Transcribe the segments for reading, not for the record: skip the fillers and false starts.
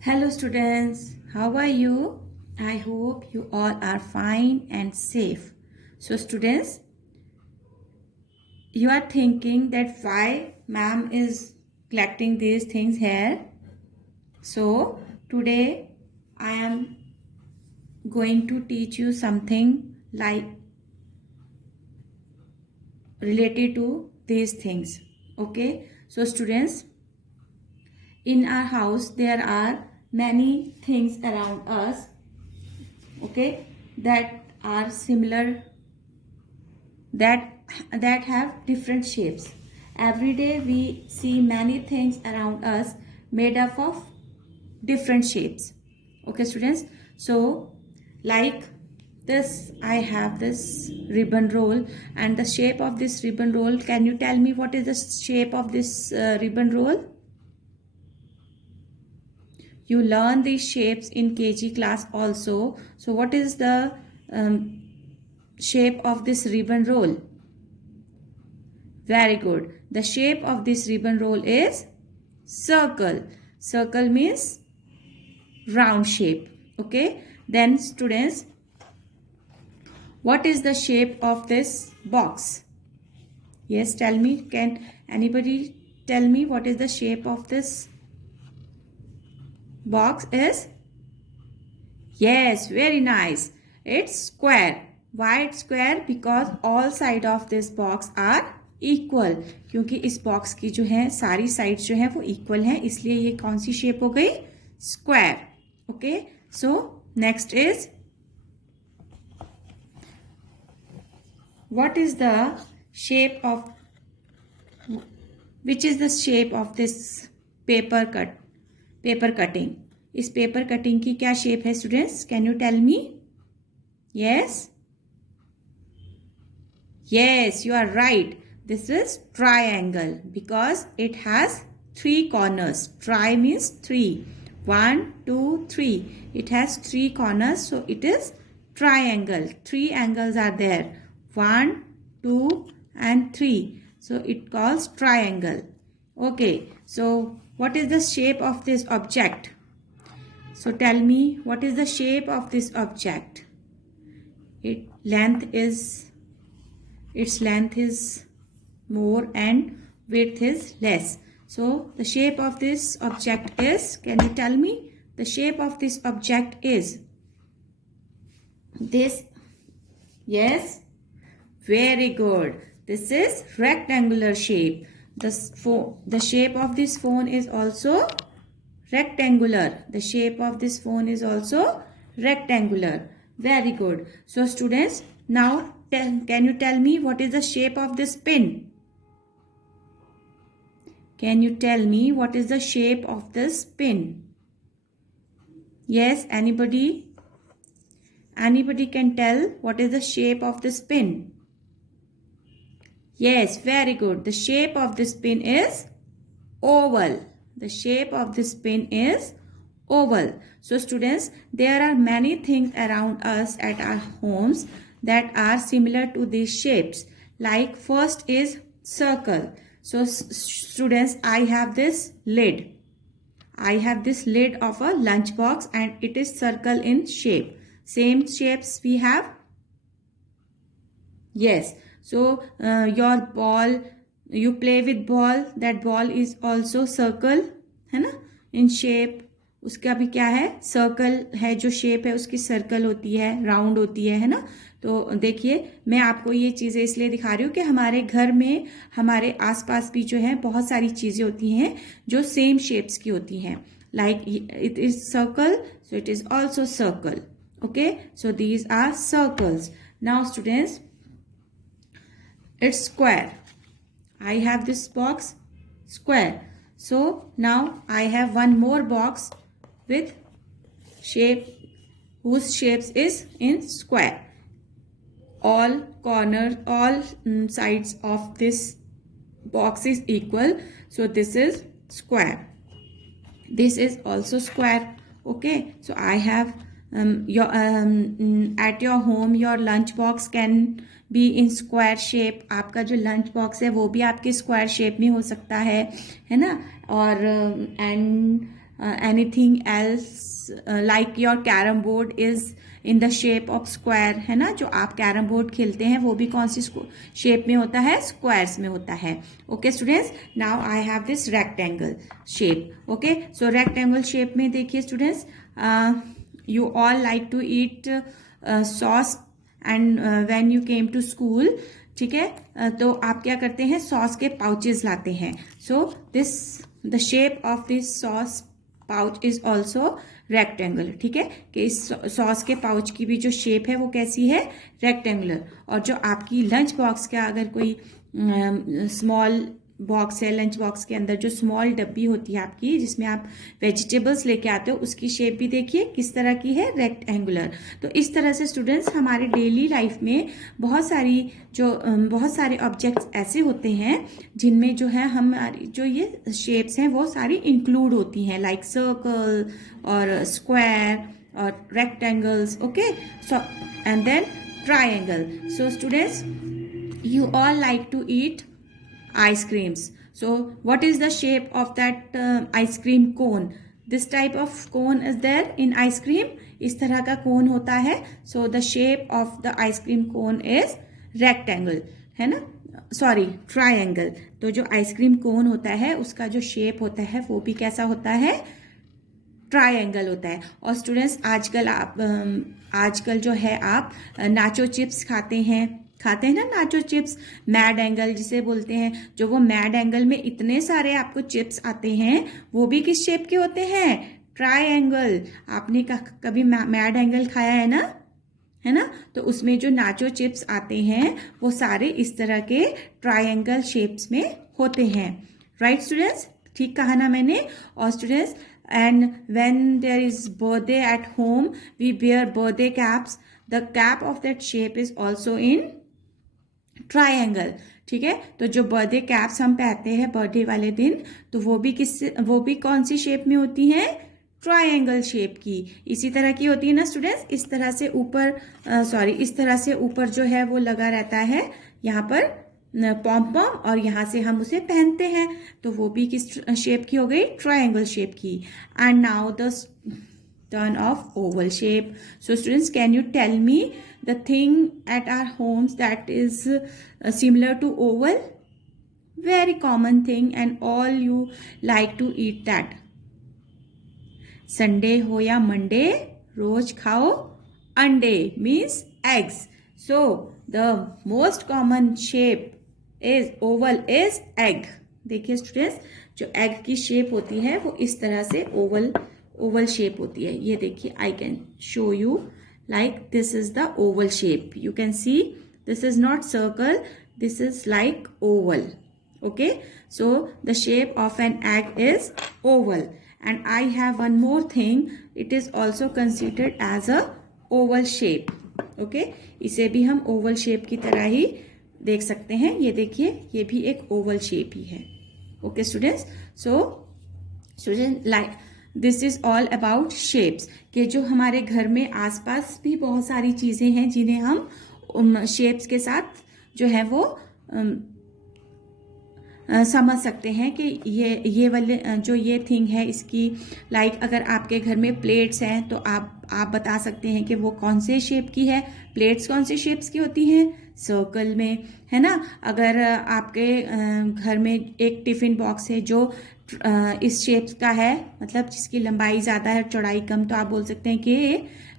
Hello students, how are you? I hope you all are fine and safe. So students, you are thinking that why ma'am is collecting these things here. So today I am going to teach you something like related to these things. Okay, so students, in our house there are many things around us, okay, that are similar, that have different shapes. Every day we see many things around us made up of different shapes. Okay students, so like this, I have this ribbon roll, and the shape of this ribbon roll, can you tell me what is the shape of this ribbon roll? You learn these shapes in KG class also. So what is the shape of this ribbon roll? Very good. The shape of this ribbon roll is circle. Circle means round shape. Okay. Then students, what is the shape of this box? Yes, tell me. Can anybody tell me what is the shape of this box is? Yes, very nice. It's square. Why it's square? Because all sides of this box are equal, क्योंकि इस box की जो है सारी sides जो है वो equal है, इसलिए ये कौन सी शेप हो गई? Square. Okay, so next is, what is the shape of, which is the shape of this paper cutting? इस पेपर कटिंग की क्या शेप है students? Can you tell me? Yes, yes, you are right. This is triangle because it has 3 corners. Tri means 3. 1, 2, 3. It has 3 corners, so it is triangle. 3 angles are there. 1, 2 and 3. So it calls triangle. Okay, so what is the shape of this object? So tell me, what is the shape of this object? Its length is more and width is less. So the shape of this object is, can you tell me? The shape of this object is this. Yes, very good. This is rectangular shape. The shape of this phone is also rectangular. The shape of this phone is also rectangular. Very good. So students, now can you tell me what is the shape of this pin? Can you tell me what is the shape of this pin? Yes, anybody can tell what is the shape of this pin? Yes, very good. The shape of this pin is oval. The shape of this pin is oval. So students, there are many things around us at our homes that are similar to these shapes. Like first is circle. So students, I have this lid. I have this lid of a lunch box and it is circle in shape. Same shapes we have. Yes. So your ball, you play with ball, that ball is also circle, है ना, in shape. उसका भी क्या है? Circle है. जो shape है उसकी सर्कल होती है, राउंड होती है ना. तो देखिए, मैं आपको ये चीज़ें इसलिए दिखा रही हूँ कि हमारे घर में, हमारे आसपास भी जो है बहुत सारी चीज़ें होती हैं जो सेम शेप्स की होती हैं. Like it is circle, so it is also circle. Okay, so these are circles. Now students, it's square. I have this box square. So now I have one more box with shape whose shapes is in square. All corners, all sides of this box is equal. So this is square. This is also square. Okay. So I have at your home your lunch box can be in square shape. आपका जो lunch box है वो भी आपके square shape में हो सकता है ना. और and anything else like your carrom board is in the shape of square, है ना। जो आप कैरम बोर्ड खेलते हैं वो भी कौन सी शेप में होता है, स्क्वायर्स में होता है। Okay students, now I have this rectangle shape. Okay, so rectangle shape में देखिए students, you all like to eat sauce and when you came to school, ठीक है, तो आप क्या करते हैं, सॉस के पाउचेस लाते हैं। So this the shape of this sauce pouch is also rectangle, ठीक है, कि इस सॉस के पाउच की भी जो शेप है वो कैसी है, रेक्टेंगुलर। और जो आपकी लंच बॉक्स का अगर कोई स्मॉल बॉक्स है, लंच बॉक्स के अंदर जो स्मॉल डब्बी होती है आपकी जिसमें आप वेजिटेबल्स लेके आते हो, उसकी शेप भी देखिए किस तरह की है, रेक्टेंगुलर। तो इस तरह से स्टूडेंट्स हमारे डेली लाइफ में बहुत सारे ऑब्जेक्ट्स ऐसे होते हैं जिनमें जो है हमारी जो ये शेप्स हैं वो सारी इंक्लूड होती हैं, लाइक सर्कल और स्क्वायर और rectangles. Okay, so and then triangle. So students, you all like to eat ice creams. So what is the shape of that ice cream cone? This type of cone is there in ice cream. इस तरह का cone होता है. So the shape of the ice cream cone is rectangle, है ना, sorry triangle. तो जो ice cream cone होता है उसका जो शेप होता है वो भी कैसा होता है, ट्रायंगल होता है। और स्टूडेंट्स आजकल जो है आप नाचो चिप्स खाते हैं ना, नाचो चिप्स, मैड एंगल जिसे बोलते हैं। जो वो मैड एंगल में इतने सारे आपको चिप्स आते हैं वो भी किस शेप के होते हैं, ट्रायंगल। आपने कभी मैड एंगल खाया है ना, तो उसमें जो नाचो चिप्स आते हैं वो सारे इस तरह के ट्रायंगल शेप्स में होते हैं। राइट स्टूडेंट्स, ठीक कहा ना मैंने। और students, and when there is birthday at home we wear birthday caps. The cap of that shape is also in triangle, ठीक है। तो जो बर्थडे कैप्स हम पहनते हैं बर्थडे वाले दिन, तो वो भी कौन सी शेप में होती हैं, ट्रायंगल शेप की। इसी तरह की होती है ना स्टूडेंट्स, इस तरह से ऊपर जो है वो लगा रहता है यहाँ पर पॉम और यहाँ से हम उसे पहनते हैं, तो वो भी किस शेप की हो गई, ट्रायंगल शेप की। And now the turn of oval shape. So students, can you tell me the thing at our homes that is similar to oval? Very common thing and all you like to eat that. Sunday हो या Monday, रोज खाओ अंडे, means eggs. So the most common shape is oval is egg. देखिए students, जो egg की shape होती है वो इस तरह से ओवल शेप होती है। ये देखिए, I can show you like this is the oval shape. You can see this is not circle, this is like oval. Okay, so the shape of an egg is oval. And I have one more thing, it is also considered as a oval shape. Okay, इसे भी हम Oval shape की तरह ही देख सकते हैं। ये देखिए, ये भी एक ओवल शेप ही है। Okay students, so student like this is all about shapes, कि जो हमारे घर में आसपास भी बहुत सारी चीजें हैं जिन्हें हम शेप्स के साथ जो है वो समझ सकते हैं कि ये वाले जो ये थिंग है इसकी, लाइक अगर आपके घर में प्लेट्स हैं तो आप बता सकते हैं कि वो कौन से शेप की है। प्लेट्स कौन से शेप्स की होती हैं, सर्कल में, है ना। अगर आपके घर में एक टिफिन बॉक्स है जो इस शेप का है, मतलब जिसकी लंबाई ज़्यादा है चौड़ाई कम, तो आप बोल सकते हैं कि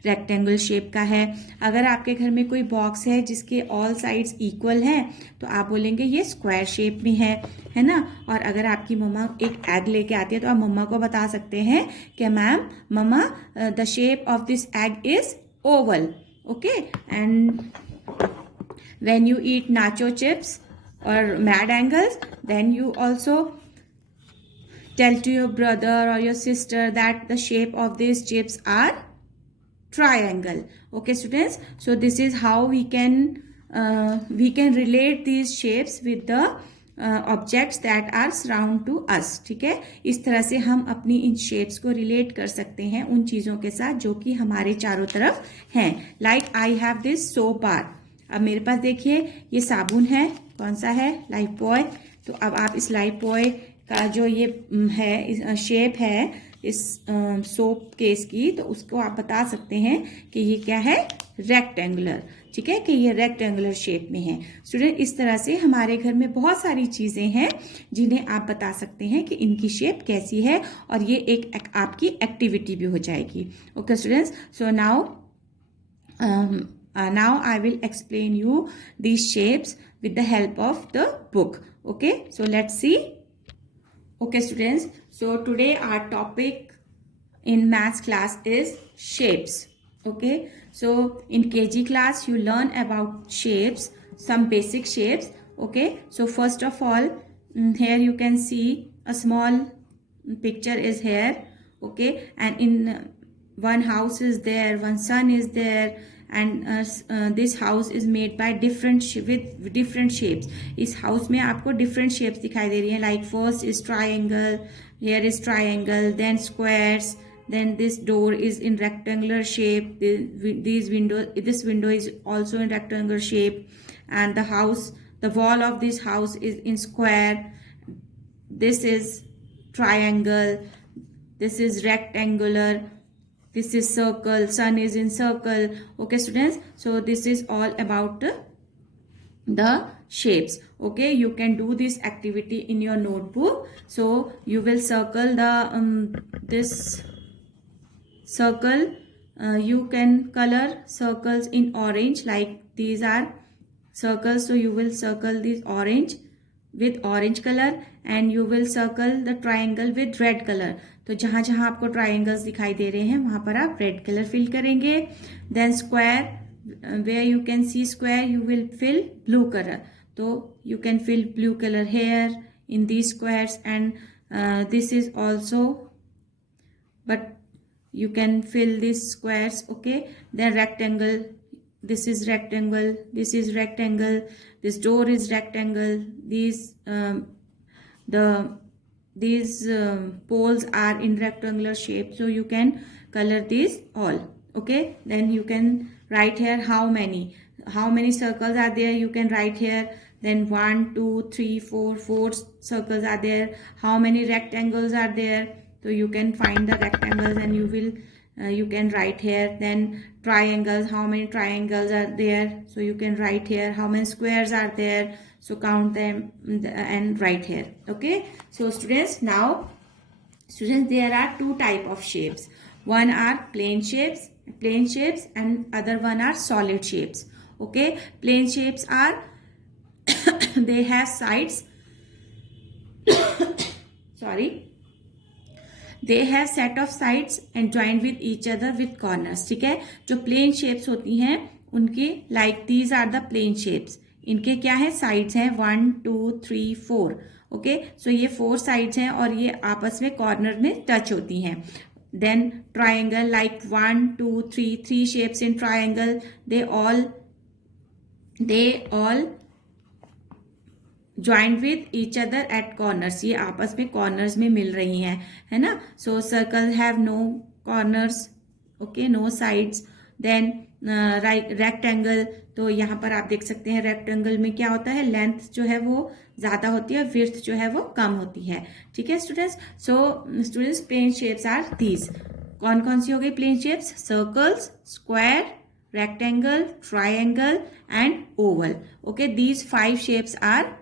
रेक्टेंगल शेप का है। अगर आपके घर में कोई बॉक्स है जिसके ऑल साइड्स इक्वल हैं तो आप बोलेंगे ये स्क्वायर शेप में है ना। और अगर आपकी मम्मा एक एग लेके आती है तो आप मम्मा को बता सकते हैं कि mamma the shape of this egg is oval. Okay, and when you eat nacho chips or mad angles, then you also tell to your brother or your sister that the shape of these chips are triangle. Okay students, so this is how we can relate these shapes with the objects that are surround to us. ठीक है, इस तरह से हम अपनी इन shapes को relate कर सकते हैं उन चीजों के साथ जो कि हमारे चारों तरफ हैं। Like I have this soap bar. अब मेरे पास देखिए ये साबुन है, कौन सा है, लाइफ बॉय। तो अब आप इस लाइफ बॉय का जो ये है शेप है, इस सोप केस की, तो उसको आप बता सकते हैं कि ये क्या है, रेक्टेंगुलर। ठीक है, कि ये रेक्टेंगुलर शेप में है। स्टूडेंट, इस तरह से हमारे घर में बहुत सारी चीजें हैं जिन्हें आप बता सकते हैं कि इनकी शेप कैसी है, और ये एक आपकी एक्टिविटी भी हो जाएगी। Okay students, so now I will explain you these shapes with the help of the book. Okay, so let's see. Okay students, so today our topic in maths class is shapes. Okay, so in KG class you learn about shapes, some basic shapes. Okay, so first of all, here you can see a small picture is here. Okay, and in one house is there, one sun is there, and this house is made by with different shapes. इस house में आपको different shapes दिखाई दे रही हैं, like first is triangle, here is triangle, then squares, then this door is in rectangular shape, this window is also in rectangular shape, and the wall of this house is in square, this is triangle, this is rectangular, this is circle, sun is in circle. Okay students, so this is all about the shapes. Okay, you can do this activity in your notebook. So you will circle the this circle. You can color circles in orange, like these are circles, so you will circle this orange with orange color, and you will circle the triangle with red color. तो जहां जहां आपको triangles दिखाई दे रहे हैं वहां पर आप रेड कलर फिल करेंगे. Then square, where you can see square you will fill blue colour. तो you can fill blue colour here in these squares, and this is also, but you can fill these squares. Okay, then rectangle, this is rectangle, this is rectangle, this door is rectangle, these poles are in rectangular shape, so you can color these all. Okay, then you can write here how many circles are there, you can write here. Then 1 2 3 4 circles are there. How many rectangles are there? So you can find the rectangles, and you can write here. Then triangles, how many triangles are there? So you can write here. How many squares are there? So count them and write here. Okay, so students, there are two type of shapes. One are plain shapes and other one are solid shapes. Okay, plain shapes are they have sides. Sorry, they have set of sides and joined with each other with corners. ठीक है, जो plane shapes होती हैं उनके like these are the plain shapes. इनके क्या है, sides हैं 1 2 3 4. ओके, सो ये 4 साइड्स हैं और ये आपस में कॉर्नर में टच होती हैं. Then triangle, like 1 2 3 shapes in triangle, they all joint with each other at corners. ये आपस में कॉर्नर्स में मिल रही हैं, है ना. So circle have no corners. Okay, no sides. Then rectangle, तो यहाँ पर आप देख सकते हैं रेक्टेंगल में क्या होता है, लेंथ जो है वो ज्यादा होती है, विड्थ जो है वो कम होती है. ठीक है students. So students, plane shapes are these. कौन कौन सी हो गई plane shapes? Circles, square, rectangle, triangle and oval. Okay, these 5 shapes are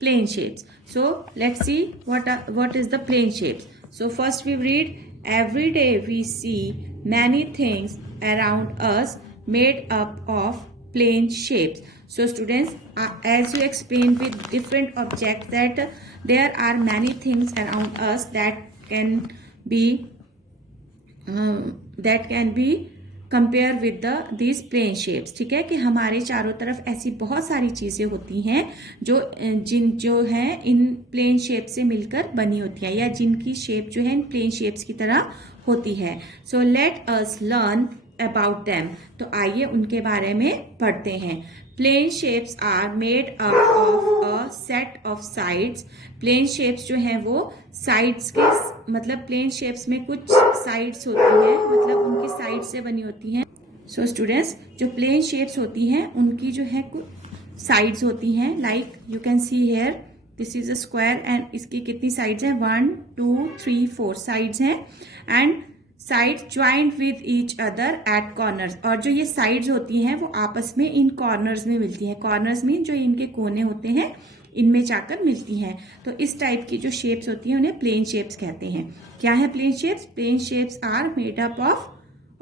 plain shapes. So let's see what is the plain shapes. So first we read, every day we see many things around us made up of plain shapes. So students, as you explained with different objects, that there are many things around us that can be compare with these plane shapes. ठीक है, कि हमारे चारों तरफ ऐसी बहुत सारी चीजें होती हैं जो हैं इन प्लेन शेप से मिलकर बनी होती है, या जिनकी शेप जो है इन प्लेन शेप्स की तरह होती है. So let us learn about them. तो आइए उनके बारे में पढ़ते हैं. Plane shapes are made up of a set of sides. Plane shapes जो हैं वो साइड्स के, मतलब प्लेन शेप्स में कुछ साइड्स होती हैं, मतलब उनकी साइड से बनी होती हैं. सो स्टूडेंट्स, जो प्लेन शेप्स होती हैं उनकी जो है कुछ साइड्स होती हैं, like you can see here this is a square and इसकी कितनी साइड्स हैं, 1 2 3 4 साइड्स हैं and side joint with each other at corners. और जो ये साइड्स होती हैं वो आपस में इन कॉर्नर्स में मिलती हैं। कॉर्नर्स में जो इनके कोने होते हैं इनमें जाकर मिलती हैं। तो इस टाइप की जो शेप्स होती हैं उन्हें प्लेन शेप्स कहते हैं। क्या है plane shapes? Plane shapes are made up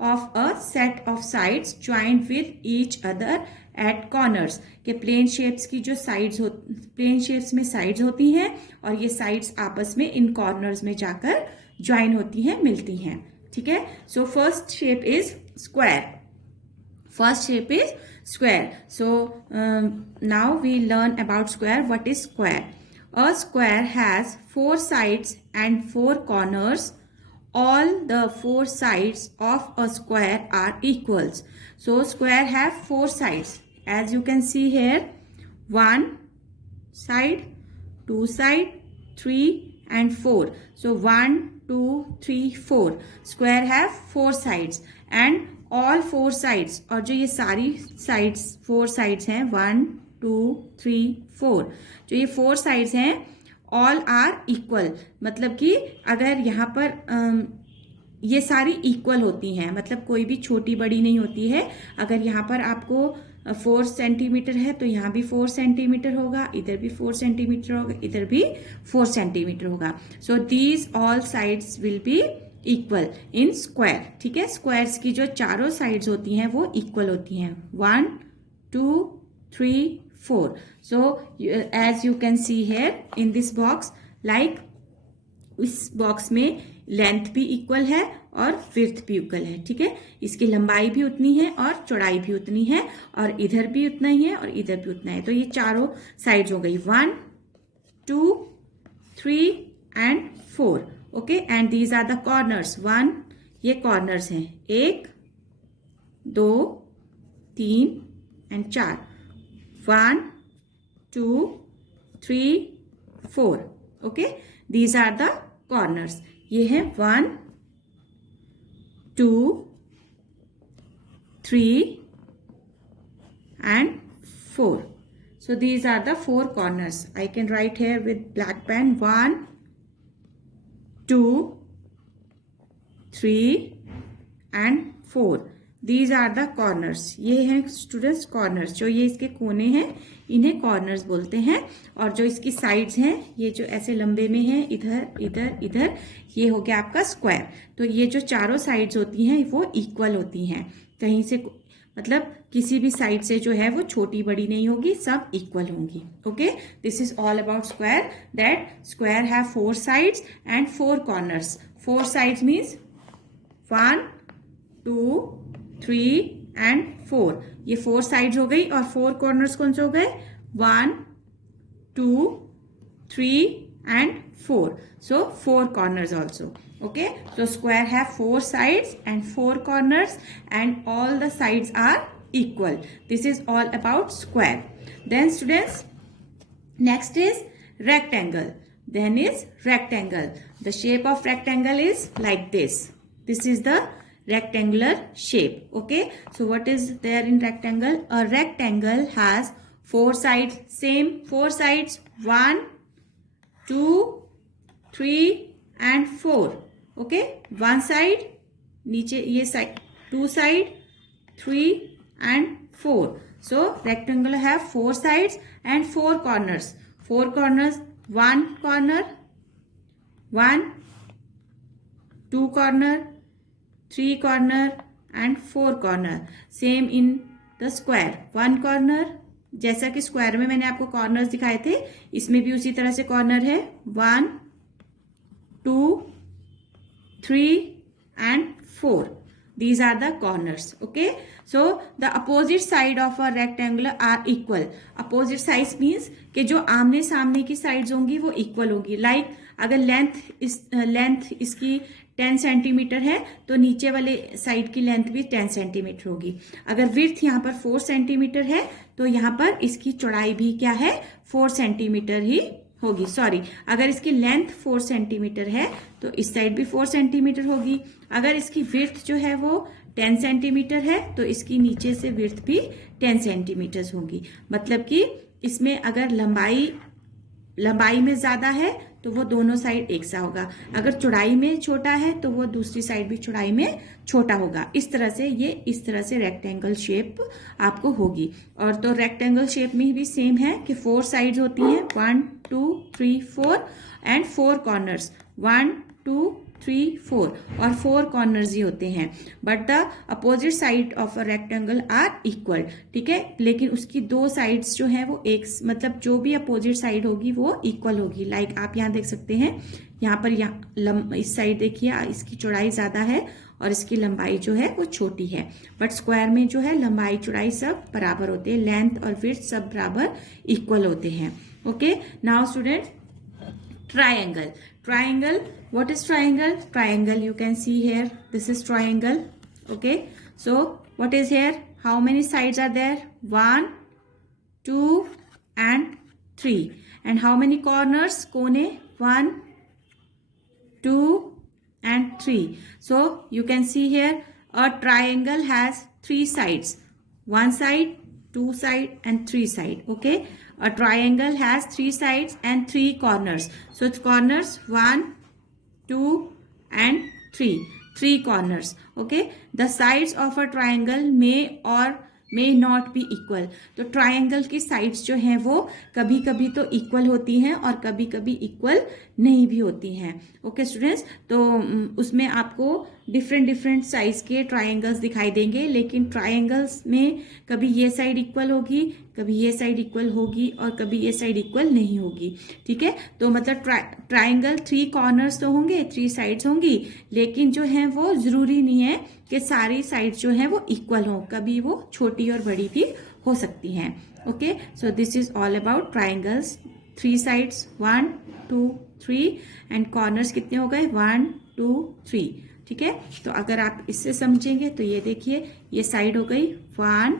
of a set of sides joint with each other at corners. के प्लेन शेप्स की जो साइड्स प्लेन शेप्स में साइड्स होती हैं और ये साइड्स आपस में इन कॉर्नर्स में जाकर ज्वाइन होती हैं, मिलती हैं। ठीक है, so first shape is square. First shape is square. So now we learn about square. What is square? A square has 4 sides and 4 corners. All the 4 sides of a square are equals. So square have 4 sides. As you can see here, 1 side, 2 side, 3 and 4. So 1, 2, 3, 4. Square have 4 sides and all 4 sides. और जो ये सारी sides 4 sides हैं 1 2 3 4, जो ये 4 sides हैं all are equal. मतलब कि अगर यहाँ पर ये सारी इक्वल होती हैं, मतलब कोई भी छोटी बड़ी नहीं होती है। अगर यहाँ पर आपको 4 सेंटीमीटर है तो यहाँ भी 4 सेंटीमीटर होगा, इधर भी 4 सेंटीमीटर होगा, इधर भी 4 सेंटीमीटर होगा। So these all sides will be equal in square. ठीक है, स्क्वायर्स की जो चारों साइड्स होती हैं वो इक्वल होती हैं, 1 2 3 4। So as you can see here in this box, like इस बॉक्स में लेंथ भी इक्वल है और विड्थ भी इक्वल है। ठीक है, इसकी लंबाई भी उतनी है और चौड़ाई भी उतनी है और इधर भी उतना ही है और इधर भी उतना है। तो ये चारों साइड्स हो गई 1 2 3 and 4। Okay, and these are the corners. 1 ये कॉर्नर्स हैं, 1 2 3 and 4, 1 2 3 4। Okay, these are the corners. ये है 1 2 3 and 4. So these are the 4 corners. I can write here with black pen 1 2 3 and 4. These are the corners. ये हैं students corners. जो ये इसके कोने हैं इन्हें कॉर्नर्स बोलते हैं। और जो इसकी साइड्स हैं ये जो ऐसे लंबे में है, इधर इधर इधर, ये हो गया आपका स्क्वायर। तो ये जो चारों साइड्स होती हैं वो इक्वल होती हैं। कहीं से मतलब किसी भी साइड से जो है वो छोटी बड़ी नहीं होगी, सब इक्वल होंगी। Okay, this is all about square. That square have 4 sides and 4 corners. 4 sides means 1 2 3 and 4। ये 4 साइड्स हो गई और 4 कॉर्नर्स कौन से हो गए, 1 2 3 and 4. So 4 corners also. Okay, so square have 4 sides and 4 corners and all the sides are equal. This is all about square. Then students, next is rectangle. Then is rectangle. The shape of rectangle is like this. This is the rectangular shape. Okay, so what is there in rectangle? A rectangle has 4 sides, same 4 sides, 1 2 3 and 4. Okay, one side, नीचे ये side, 2 side, 3 and 4. So rectangle have 4 sides and 4 corners. 4 corners, 1 corner, 1 2 corner, 3 corner and 4 corner. Same in the square. 1 corner, जैसा कि square में मैंने आपको corners दिखाए थे, इसमें भी उसी तरह से कॉर्नर है, 1 2 3 and 4. These are the corners. Okay, so the opposite side of a rectangle are equal. Opposite sides means कि जो आमने सामने की साइड्स होंगी वो इक्वल होगी। लाइक अगर लेंथ इसकी 10 सेंटीमीटर है तो नीचे वाले साइड की लेंथ भी 10 सेंटीमीटर होगी। अगर विड्थ यहाँ पर 4 सेंटीमीटर है तो यहाँ पर इसकी चौड़ाई भी क्या है, 4 सेंटीमीटर ही होगी। सॉरी, अगर इसकी लेंथ 4 सेंटीमीटर है तो इस साइड भी 4 सेंटीमीटर होगी। अगर इसकी विड्थ जो है वो 10 सेंटीमीटर है तो इसकी नीचे से विड्थ भी 10 सेंटीमीटर होगी। मतलब कि इसमें अगर लंबाई लंबाई में ज्यादा है तो वो दोनों साइड एक सा होगा, अगर चौड़ाई में छोटा है तो वो दूसरी साइड भी चौड़ाई में छोटा होगा। इस तरह से ये इस तरह से रेक्टेंगल शेप आपको होगी। और तो रेक्टेंगल शेप में भी सेम है कि 4 साइड्स होती हैं, 1 2 3 4 एंड 4 कॉर्नर्स, 1 2 3 4 और 4 कॉर्नर्स ही होते हैं। But the opposite side of a rectangle are equal, ठीक है, लेकिन उसकी 2 साइड्स जो है वो एक, मतलब जो भी अपोजिट साइड होगी वो इक्वल होगी। लाइक आप यहाँ देख सकते हैं, यहाँ पर इस साइड देखिए इसकी चौड़ाई ज्यादा है और इसकी लंबाई जो है वो छोटी है। बट स्क्वायर में जो है लंबाई चौड़ाई सब बराबर होते हैं, लेंथ और विड्थ सब बराबर इक्वल होते हैं। Okay, now student, triangle. Triangle, what is triangle? Triangle, you can see here, this is triangle. Okay, so what is here? How many sides are there? 1 2 and 3. And how many corners? Kone 1 2 and 3. So you can see here a triangle has 3 sides, 1 side, 2 side and 3 side. Okay, a triangle has 3 sides and 3 corners. So it's corners 1 2 and 3 corners. Okay, the sides of a triangle may or may not be equal. तो triangle की sides जो हैं वो कभी कभी तो equal होती हैं और कभी कभी इक्वल नहीं भी होती हैं। ओके स्टूडेंट्स, तो उसमें आपको डिफरेंट साइज के ट्राइंगल्स दिखाई देंगे, लेकिन ट्राइंगल्स में कभी ये साइड इक्वल होगी, कभी ये साइड इक्वल होगी और कभी ये साइड इक्वल नहीं होगी। ठीक है, तो मतलब ट्राइंगल 3 कॉर्नर्स तो होंगे, 3 साइड्स होंगी, लेकिन जो है वो जरूरी नहीं है कि सारी साइड्स जो है वो इक्वल हो, कभी वो छोटी और बड़ी भी हो सकती हैं। Okay, so this is all about triangles, 3 sides 1 2 3 and corners कितने हो गए 1 2 3। ठीक है, तो अगर आप इससे समझेंगे तो ये देखिए, ये साइड हो गई 1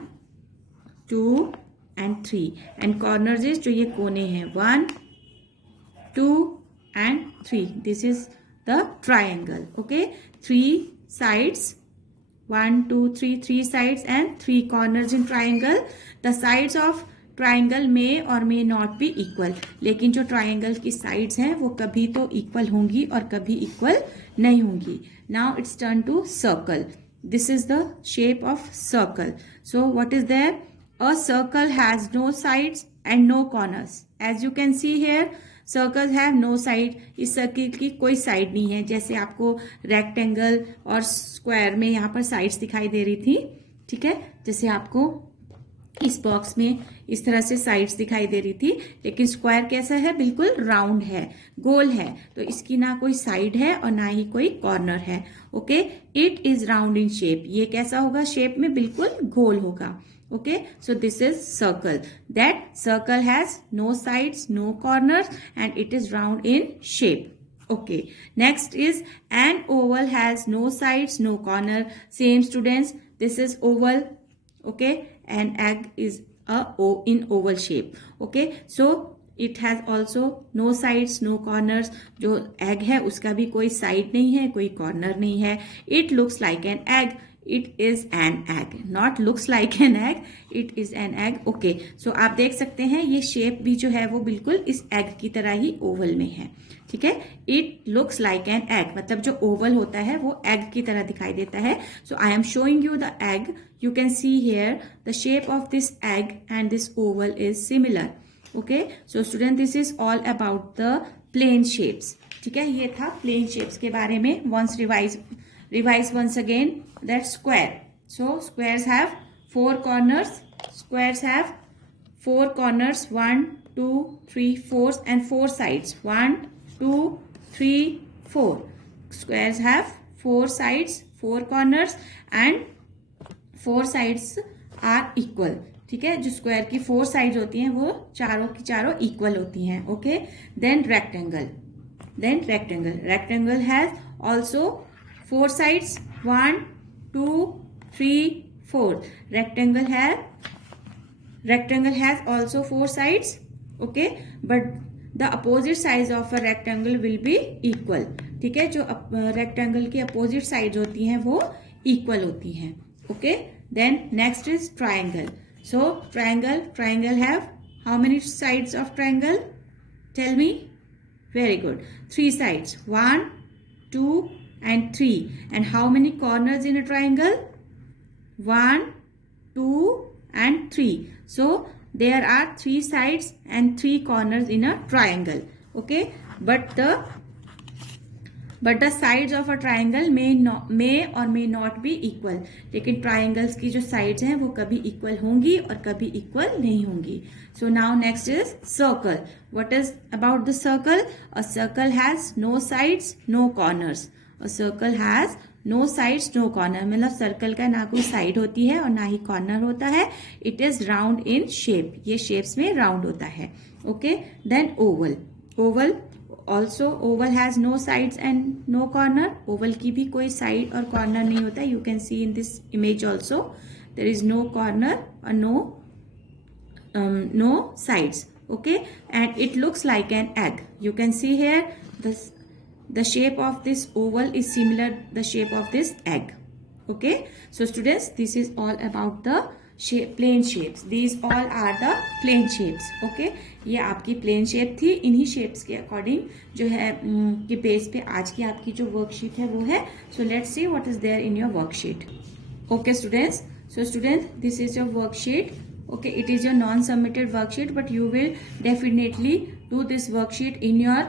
2 एंड 3 एंड कॉर्नर्स जो ये कोने हैं 1 2 and 3. This is the triangle. Okay, 3 sides, 1 2 3, 3 sides and 3 corners in triangle. The sides of triangle may or may not be equal. लेकिन जो triangle की sides हैं वो कभी तो equal होंगी और कभी equal नहीं होंगी। Now it's turn to circle. This is the shape of circle. So what is there? A circle has no sides and no corners. As you can see here, circle have no side, इस circle की कोई side नहीं है। जैसे आपको rectangle और square में यहाँ पर साइड्स दिखाई दे रही थी, ठीक है, जैसे आपको इस बॉक्स में इस तरह से साइड्स दिखाई दे रही थी, लेकिन स्क्वायर कैसा है, बिल्कुल राउंड है, गोल है, तो इसकी ना कोई साइड है और ना ही कोई कॉर्नर है। Okay, it is round in shape, ये कैसा होगा, शेप में बिल्कुल गोल होगा। Okay, so this is circle. That circle has no sides, no corners, and it is round in shape. Okay, next is an oval has no sides, no corner. Same students, this is oval. Okay, an egg is in oval shape. Okay, so it has also no sides, no corners. जो egg है उसका भी कोई side नहीं है, कोई corner नहीं है. It looks like an egg. It is an egg, not looks like an egg, it is an egg. Okay, so आप देख सकते हैं ये शेप भी जो है वो बिल्कुल इस एग की तरह ही ओवल में है। ठीक है, it looks like an egg, मतलब जो ओवल होता है वो एग की तरह दिखाई देता है। So I am showing you the egg. You can see here the shape of this egg and this oval is similar. Okay, so student, this is all about the plane shapes. ठीक है, ये था plane shapes के बारे में। Once revise once again that square. So squares have 4 corners. Squares have 4 corners, 1 2 3 4 and 4 sides, 1 2 3 4. Squares have 4 sides, 4 corners and 4 sides are equal. ठीक है, जो स्क्वायर की 4 साइड्स होती हैं वो चारों की चारों इक्वल होती हैं। Okay, then rectangle has also 4 sides, 1 2 3 4. Rectangle has also 4 sides. Okay, but the opposite sides of a rectangle will be equal. ठीक है, जो रेक्टेंगल की अपोजिट साइड होती हैं वो इक्वल होती हैं। Okay, then next is triangle. So triangle have how many sides of triangle? Tell me. Very good. 3 sides. 1, 2, and 3. And how many corners in a triangle? 1, 2, and 3. So there are 3 sides and 3 corners in a triangle. Okay. But the sides of a triangle may or may not be equal. लेकिन triangles की जो sides हैं वो कभी equal होंगी और कभी equal नहीं होंगी. So now next is circle. What is about the circle? A circle has no sides, no corners. A circle has no sides, no corner. मतलब circle का ना कोई side होती है और ना ही corner होता है. It is round in shape. ये shapes में round होता है. Okay. Then oval. Also oval has no sides and no corner. Oval की भी कोई side और corner नहीं होता. You can see in this image also there is no corner or no sides. Okay, and it looks like an egg. You can see here the shape of this oval is similar the shape of this egg. Okay, so students, this is all about the plane shapes. These all are the plane shapes. Okay, ये आपकी plane shape थी. इन्हीं shapes के according जो है के base पे आज की आपकी जो वर्कशीट है वो है. So let's see what is there in your worksheet. Okay students, so student this is your worksheet. Okay, it is your non-submitted worksheet, but you will definitely do this worksheet in your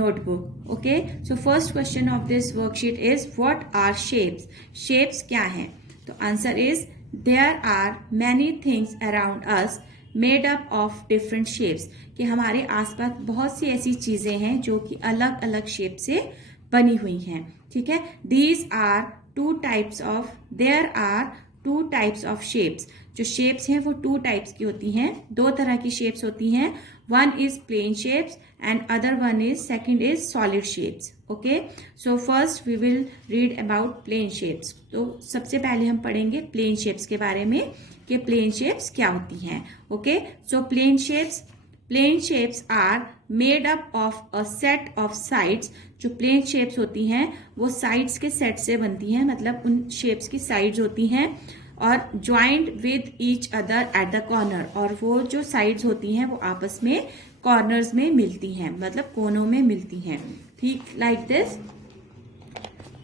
notebook. Okay, so first question of this worksheet is what are shapes? Shapes क्या हैं? तो answer is there are many things around us made up of different shapes. कि हमारे आसपास बहुत सी ऐसी चीजें हैं जो कि अलग अलग शेप से बनी हुई हैं. ठीक है. These are there are two types of shapes. जो शेप्स हैं वो 2 टाइप्स की होती हैं. 2 तरह की शेप्स होती हैं. One is plane shapes and other one is second is solid shapes. Okay, so first we will read about plane shapes. तो सबसे पहले हम पढ़ेंगे plane shapes के बारे में कि plane shapes क्या होती हैं. Okay, so plane shapes are made up of a set of sides. जो plane shapes होती हैं वो sides के set से बनती हैं. मतलब उन shapes की sides होती हैं और joint with each other at the corner. और वो जो साइड्स होती हैं वो आपस में कॉर्नर्स में मिलती हैं, मतलब कोनों में मिलती हैं. ठीक, like this.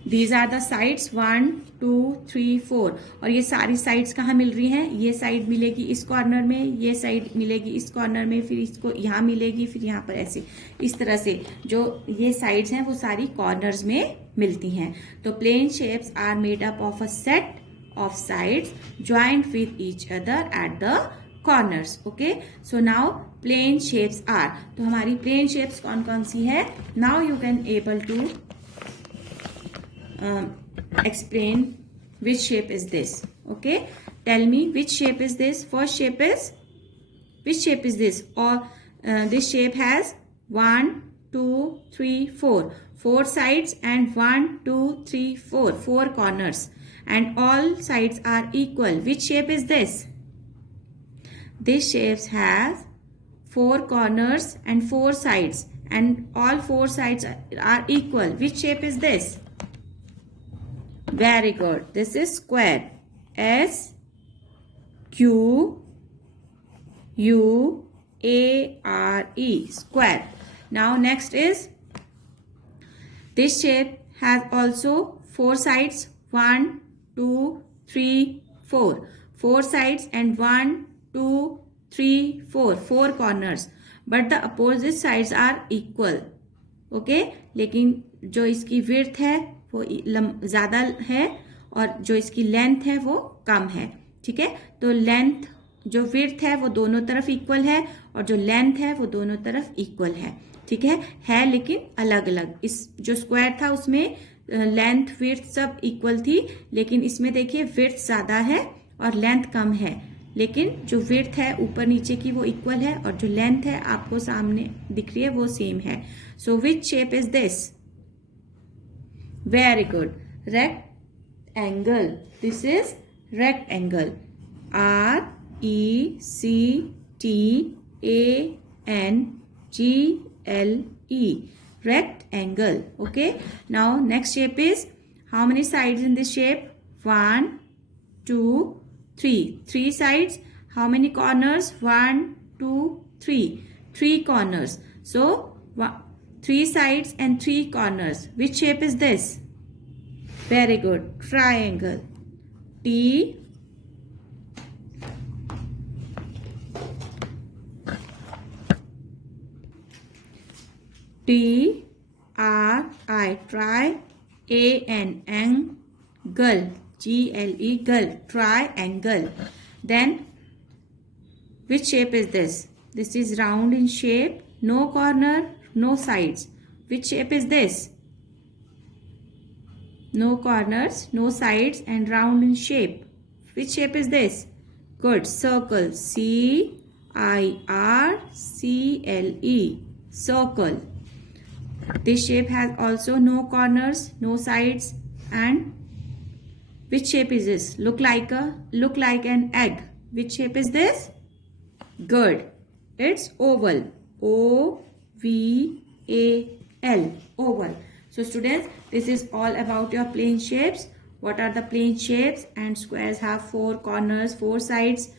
These are the sides 1, 2, 3, 4. और ये सारी साइड्स कहाँ मिल रही हैं? ये साइड मिलेगी इस कॉर्नर में, ये साइड मिलेगी इस कॉर्नर में, फिर इसको यहाँ मिलेगी, फिर यहाँ पर ऐसे. इस तरह से जो ये साइड्स हैं वो सारी कॉर्नर्स में मिलती हैं. तो plane shapes are made up of a set of sides joined with each other at the corners. Okay, so now plane shapes are. तो हमारी plane shapes कौन कौन सी है? Now you can able to explain which shape is this. Okay, tell me which shape is this. First shape is which shape is this? Or this shape has 1, 2, 3, 4. 4 sides and 1, 2, 3, 4. 4 corners. And all sides are equal. Which shape is this? This shape has 4 corners and 4 sides and all 4 sides are equal. Which shape is this? Very good. This is square. S Q U A R E, square. Now next is this shape has also 4 sides. 1, 2, 3, 4. 4 sides and 1, 2, 3, 4. 4 corners. But the opposite sides are equal. Okay? लेकिन जो इसकी width है वो ज़्यादा है और जो इसकी length है वो कम है. ठीक है? तो length जो width है वो दोनों तरफ equal है और जो length है वो दोनों तरफ equal है. ठीक है लेकिन अलग अलग. इस जो स्क्वायर था उसमें लेंथ विड्थ सब इक्वल थी, लेकिन इसमें देखिए विड्थ ज्यादा है और लेंथ कम है. लेकिन जो विड्थ है ऊपर नीचे की वो इक्वल है और जो लेंथ है आपको सामने दिख रही है वो सेम है. So which shape is this? Very good. Rectangle. This is rectangle. RECTANGLE. Rectangle. Okay, now next shape is, how many sides in this shape? 1, 2, 3. 3 sides. How many corners? 1, 2, 3. 3 corners. So 3 sides and 3 corners. Which shape is this? Very good. Triangle. T R I, try. A N angle, GLE, gull, triangle. Then which shape is this? This is round in shape, no corner, no sides. Which shape is this? No corners, no sides, and round in shape. Which shape is this? Good. Circle. CIRCLE. Circle. This shape has also no corners, no sides, and which shape is this? Look like an egg. Which shape is this? Good. It's oval. OVAL. Oval. So students, this is all about your plane shapes. What are the plane shapes? And squares have 4 corners, 4 sides.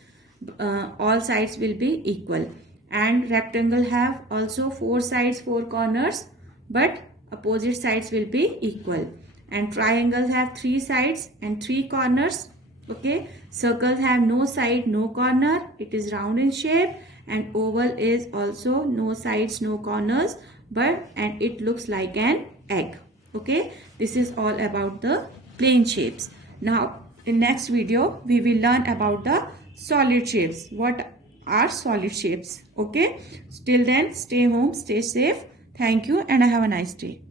All sides will be equal. And rectangle have also 4 sides, 4 corners, but opposite sides will be equal. And triangles have 3 sides and 3 corners. Okay. Circles have no side, no corner. It is round in shape. And oval is also no sides, no corners, and it looks like an egg. Okay. This is all about the plane shapes. Now in next video we will learn about the solid shapes. What are solid shapes? Okay. Till then, stay home, stay safe. Thank you and have a nice day.